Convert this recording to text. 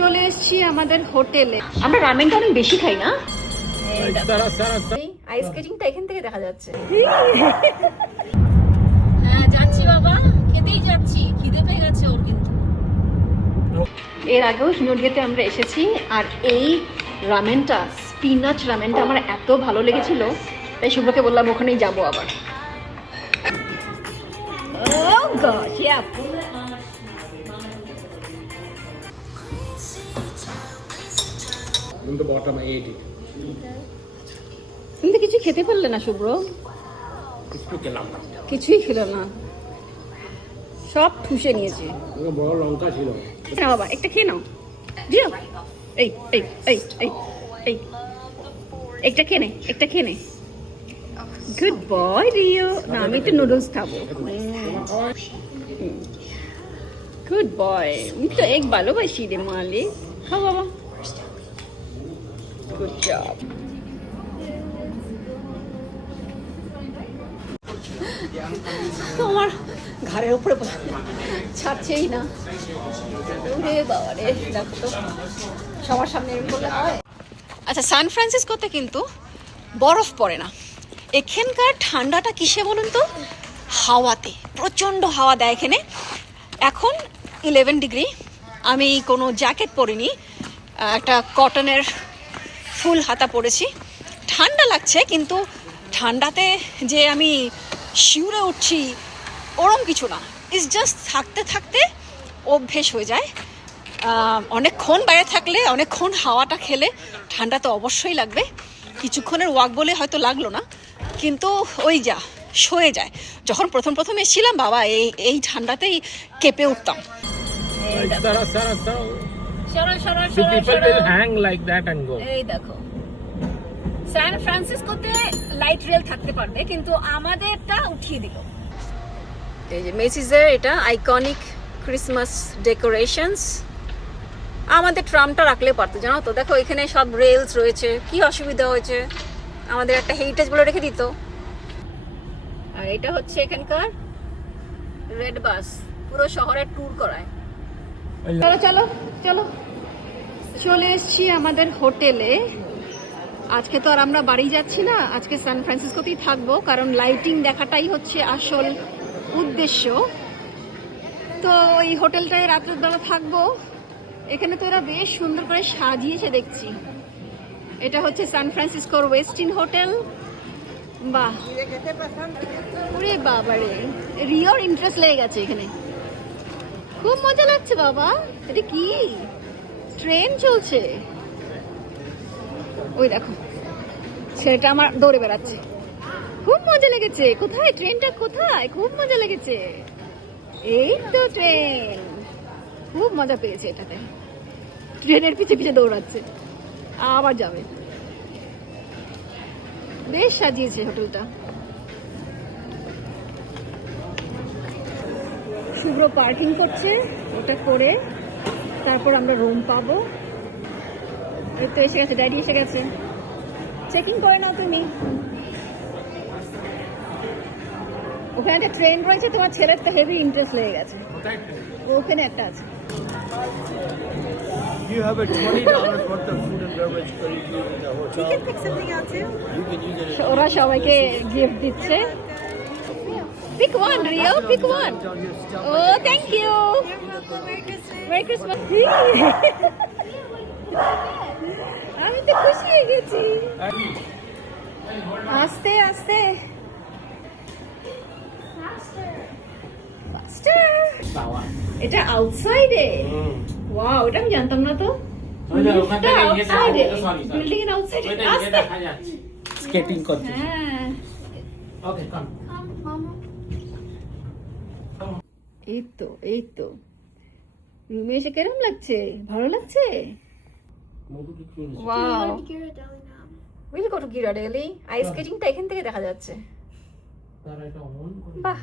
চলে এসেছি আমাদের হোটেলে। আমরা রামেনটা অনেক বেশি খাই না. আইস স্কেটিংটা এখান থেকে দেখা যাচ্ছে। হ্যাঁ যাচ্ছি বাবা। খেতেই যাচ্ছি। খিদে পেয়ে গেছে ওর কিন্তু। এর আগেও হিনোডিয়াতে আমরা এসেছি আর এই রামেনটা স্পিনাচ রামেনটা আমার এত ভালো লেগেছিল তাই শুভ্রকে বললাম ওখানেই যাব আবার। Oh gosh, yeah. On the bottom, I ate it. তুমি তো কিছু খেতে পারলে না শুভ্র। খেলাম কিছুই খেলো না। সব ঠুসে নিয়েছে। বড় লঙ্কা ছিল। না বাবা একটা খেয়ে নাও। দিও এই এই এই এই এই। একটা খেয়ে নে একটা খেয়ে নে। গুড বয় রিও না আমি একটু নুডলস খাব। গুড বয় আমি তো এক ভালোবাসি রে মালে খাও বাবা। গুড জব আমার ঘাড়ের উপরে ছাড়ছেই না। ওরে বাবা রে দেখো সবার সামনে করলে হয়। আচ্ছা সান ফ্রান্সিসকোতে কিন্তু বরফ পড়ে না। এখানকার ঠান্ডাটা কিসে বলুন তো? হাওয়াতে, প্রচণ্ড হাওয়া দেয় এখানে। এখন ইলেভেন ডিগ্রি আমি কোনো জ্যাকেট পরিনি। একটা কটনের ফুল হাতা পরেছি। ঠান্ডা লাগছে, কিন্তু ঠান্ডাতে যে আমি শিউরে উঠছি, ওরম কিছু না। ইস জাস্ট থাকতে থাকতে অভ্যেস হয়ে যায়। অনেকক্ষণ বাইরে থাকলে, অনেকক্ষণ হাওয়াটা খেলে ঠান্ডা তো অবশ্যই লাগবে। কিছুক্ষণের ওয়াক বলে হয়তো লাগল না, কিন্তু ওই যা, সয়ে যায়। যখন প্রথম প্রথম এসেছিলাম, বাবা, এই এই ঠান্ডাতেই কেঁপে উঠতাম। Like Sara, Sara, Sara. সরো সরো। people will hang like that and go. এই দেখো। ফ্রান্সিসকোতে লাইট রেল থাকতে পারবে কিন্তু আমাদেরটা উঠিয়ে দিল। এই যে মেসিজের এটা আইকনিক ক্রিসমাস ডেকোরেশনস আমাদের ট্রামটা রাখলে পারতো জানো তো? দেখো এখানে সব রেলস রয়েছে। কি অসুবিধা হয়েছে? আমাদের একটা হেরিটেজ বলে রেখে দিত। আর এটা হচ্ছে এখানকার রেড বাস পুরো শহরের ট্যুর করায়। চলো চলো চলো। চলে এসেছি আমাদের হোটেলে। আজকে তো আর আমরা বাড়ি যাচ্ছি না, আজকে সান ফ্রান্সিসকোতেই থাকব, কারণ লাইটিং দেখাটাই হচ্ছে আসল উদ্দেশ্য। তো এই হোটেলটায় রাতের বেলা থাকব। এখানে তো এরা বেশ সুন্দর করে সাজিয়েছে, দেখছি। এটা হচ্ছে সান ফ্রান্সিসকোর ওয়েস্টিন হোটেল। বাহ। ওরে বাবারে রিওর ইন্টারেস্ট লেগে গেছে এখানে। খুব মজা লাগছে বাবা। এটা কি? ট্রেন চলছে। ওই দেখো, ছেলেটা আমার দৌড়ে বেড়াচ্ছে। খুব মজা লেগেছে। কোথায়? ট্রেনটা কোথায়? খুব মজা লেগেছে। এই তো ট্রেন খুব মজা পেয়েছে এটাতে। ট্রেনের পিছে পিছে দৌড়াচ্ছে। আবার যাবে। বেশ সাজিয়েছে হোটেলটা। শুভ্র পার্কিং করছে ওটা করে তারপর আমরা রুম পাবো এই তো এসে গেছে ড্যাডি এসে গেছে চেকিং করে নাও তুমি ওখানে একটা ট্রেন রয়েছে তোমার ছেলের তো হেভি ইন্টারেস্ট লেগে গেছে ওখানে একটা আছে You have a twenty dollars worth of food and beverage credit in the hotel. can pick something out too. You can use it. ওরা সবাইকে গিফট দিচ্ছে pick one Down here, stop. ও thank you Merry Christmas. আমি তো খুশি হয়ে গেছি। আস্তে আস্তে। এটা আউটসাইডে ওয়াও এটা আমি জানতাম না তো। বিল্ডিং এর আউটসাইডে আস্তে Skating করতে হ্যাঁ। Okay, come. এই তো এই তো। রুমে এসে কেরম লাগছে? ভালো লাগছে? Wow will go to Ghirardelli ice স্কেটিংটা এখান থেকে দেখা যাচ্ছে। বাহ।